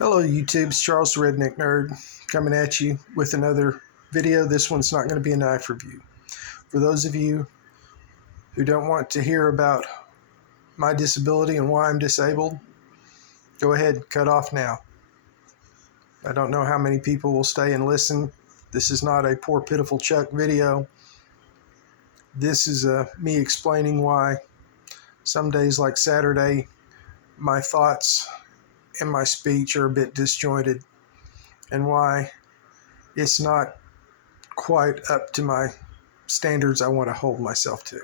Hello YouTube, it's Charles the Redneck Nerd coming at you with another video. This one's not going to be a knife review. For those of you who don't want to hear about my disability and why I'm disabled, go ahead and cut off now. I don't know how many people will stay and listen. This is not a poor pitiful Chuck video. This is me explaining why some days like Saturday my thoughts and my speech are a bit disjointed, and why it's not quite up to my standards I want to hold myself to.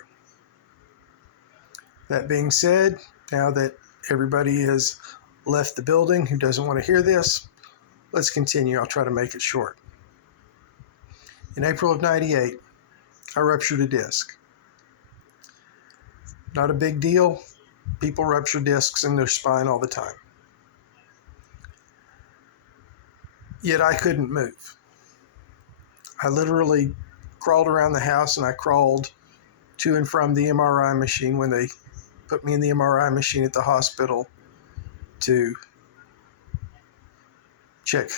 That being said, now that everybody has left the building who doesn't want to hear this, let's continue. I'll try to make it short. In April of '98, I ruptured a disc. Not a big deal. People rupture discs in their spine all the time. Yet I couldn't move. I literally crawled around the house, and I crawled to and from the MRI machine when they put me in the MRI machine at the hospital to check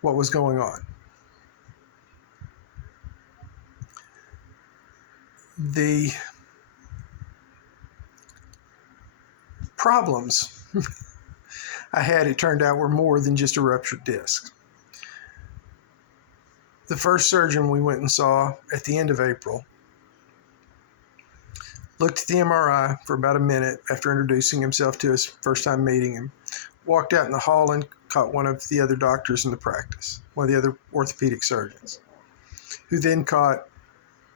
what was going on. The problems I had, it turned out, were more than just a ruptured disc. The first surgeon we went and saw at the end of April looked at the MRI for about a minute after introducing himself to us, first time meeting him, walked out in the hall and caught one of the other doctors in the practice, one of the other orthopedic surgeons, who then caught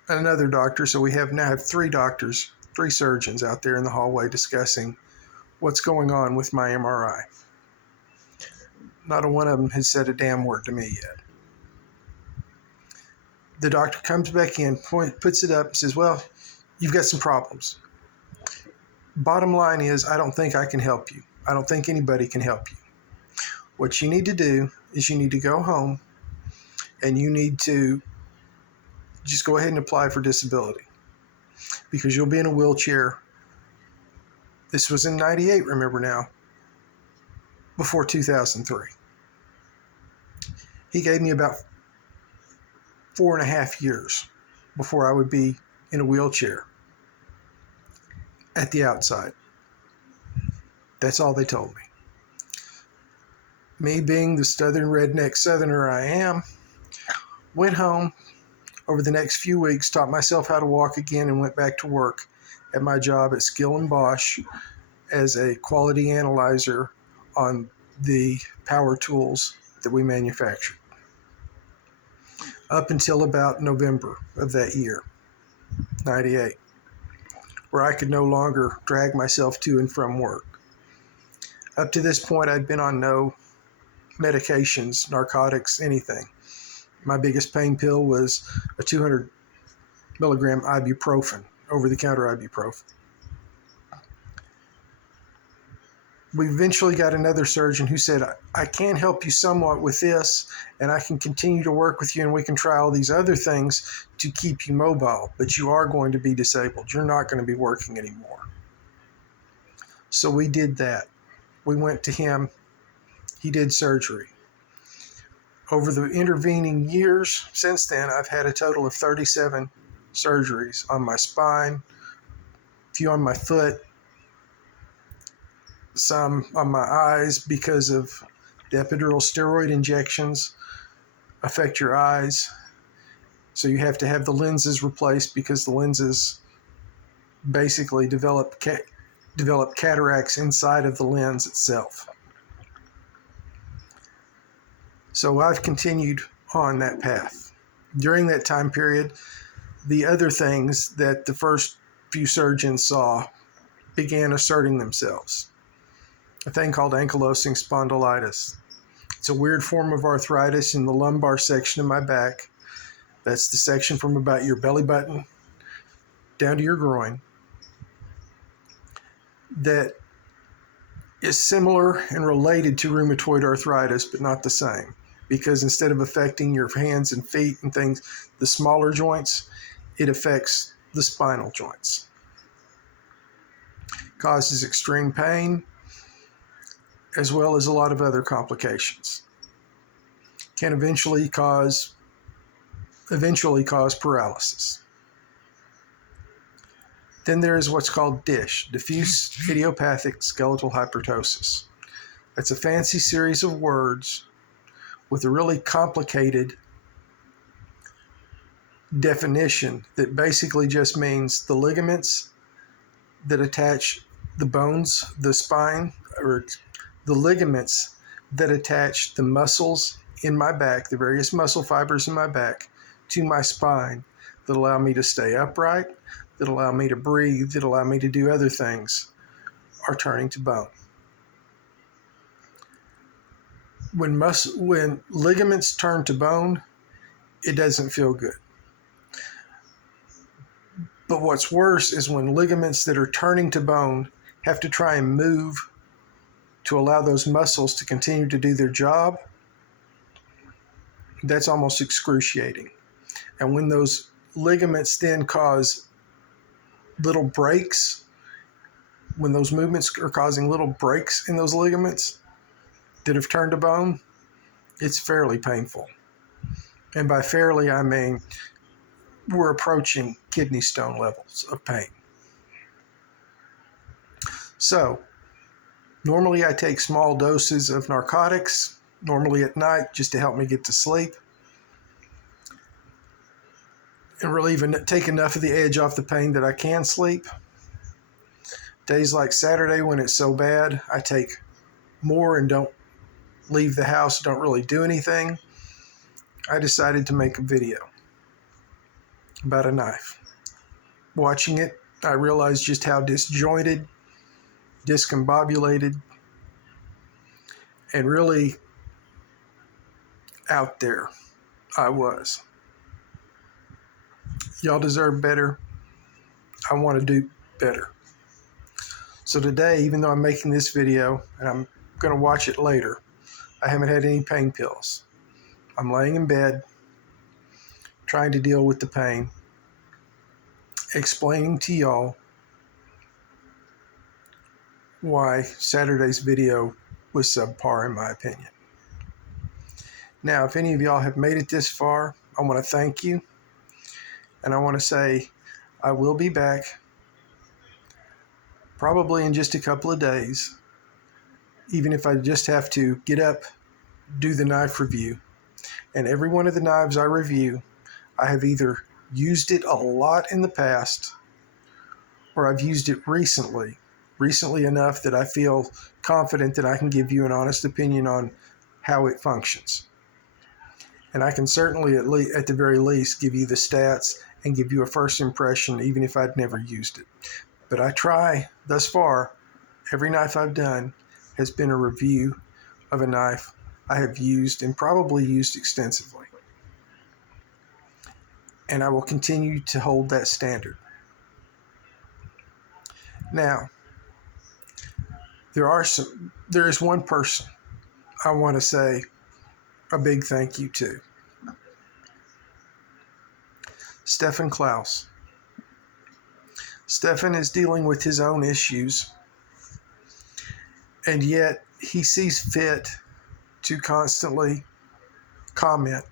another doctor. So we now have three doctors, three surgeons out there in the hallway discussing what's going on with my MRI. Not a one of them has said a damn word to me yet. The doctor comes back in, puts it up, and says, well, you've got some problems. Bottom line is, I don't think I can help you. I don't think anybody can help you. What you need to do is you need to go home and you need to just go ahead and apply for disability, because you'll be in a wheelchair. This was in '98, remember now, before 2003. He gave me about 4.5 years before I would be in a wheelchair at the outside. That's all they told me. Me being the stubborn redneck southerner I am, went home over the next few weeks, taught myself how to walk again, and went back to work at my job at Skill and Bosch as a quality analyzer on the power tools that we manufactured, up until about November of that year, '98, where I could no longer drag myself to and from work. Up to this point, I'd been on no medications, narcotics, anything. My biggest pain pill was a 200 milligram ibuprofen, over-the-counter ibuprofen. We eventually got another surgeon who said, I can help you somewhat with this, and I can continue to work with you, and we can try all these other things to keep you mobile, but you are going to be disabled. You're not going to be working anymore. So we did that. We went to him. He did surgery. Over the intervening years since then, I've had a total of 37 surgeries on my spine, a few on my foot, some on my eyes, because of the epidural steroid injections affect your eyes. So you have to have the lenses replaced, because the lenses basically develop cataracts inside of the lens itself. So I've continued on that path. During that time period, the other things that the first few surgeons saw began asserting themselves. A thing called ankylosing spondylitis. It's a weird form of arthritis in the lumbar section of my back. That's the section from about your belly button down to your groin, that is similar and related to rheumatoid arthritis, but not the same, because instead of affecting your hands and feet and things, the smaller joints, it affects the spinal joints. Causes extreme pain, as well as a lot of other complications. Can eventually cause paralysis. Then there is what's called DISH, diffuse idiopathic skeletal hypertosis. That's a fancy series of words with a really complicated definition that basically just means the ligaments that attach the bones, the spine, or the ligaments that attach the muscles in my back, the various muscle fibers in my back, to my spine that allow me to stay upright, that allow me to breathe, that allow me to do other things, are turning to bone. When ligaments turn to bone, it doesn't feel good. But what's worse is when ligaments that are turning to bone have to try and move to allow those muscles to continue to do their job. That's almost excruciating. And when those ligaments then cause little breaks, when those movements are causing little breaks in those ligaments that have turned to bone, it's fairly painful. And by fairly, I mean we're approaching kidney stone levels of pain. So, normally I take small doses of narcotics, normally at night, just to help me get to sleep and relieve and take enough of the edge off the pain that I can sleep. Days like Saturday, when it's so bad, I take more and don't leave the house, don't really do anything. I decided to make a video about a knife. Watching it, I realized just how disjointed, discombobulated, and really out there I was. Y'all deserve better. I want to do better. So today, even though I'm making this video and I'm going to watch it later, I haven't had any pain pills. I'm laying in bed, trying to deal with the pain, explaining to y'all why Saturday's video was subpar in my opinion. Now, if any of y'all have made it this far, I want to thank you. And I want to say I will be back probably in just a couple of days, even if I just have to get up, do the knife review. And every one of the knives I review, I have either used it a lot in the past or I've used it recently enough that I feel confident that I can give you an honest opinion on how it functions. And I can certainly, at the very least, give you the stats and give you a first impression, even if I'd never used it. But I try, thus far, every knife I've done has been a review of a knife I have used and probably used extensively. And I will continue to hold that standard. Now, there is one person I want to say a big thank you to. Stephan Klaus. Stephan is dealing with his own issues, and yet he sees fit to constantly comment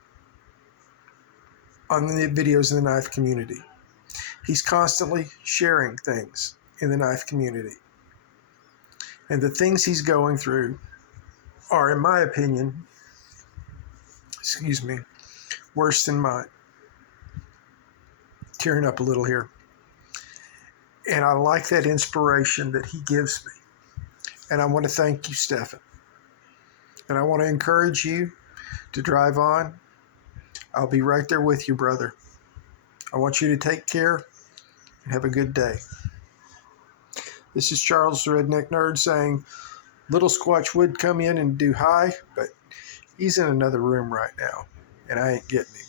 on the videos in the knife community. He's constantly sharing things in the knife community. And the things he's going through are, in my opinion, worse than mine. Tearing up a little here. And I like that inspiration that he gives me. And I want to thank you, Stephan. And I want to encourage you to drive on. I'll be right there with you, brother. I want you to take care and have a good day. This is Charles the Redneck Nerd saying, Little Squatch would come in and do hi, but he's in another room right now, and I ain't getting him.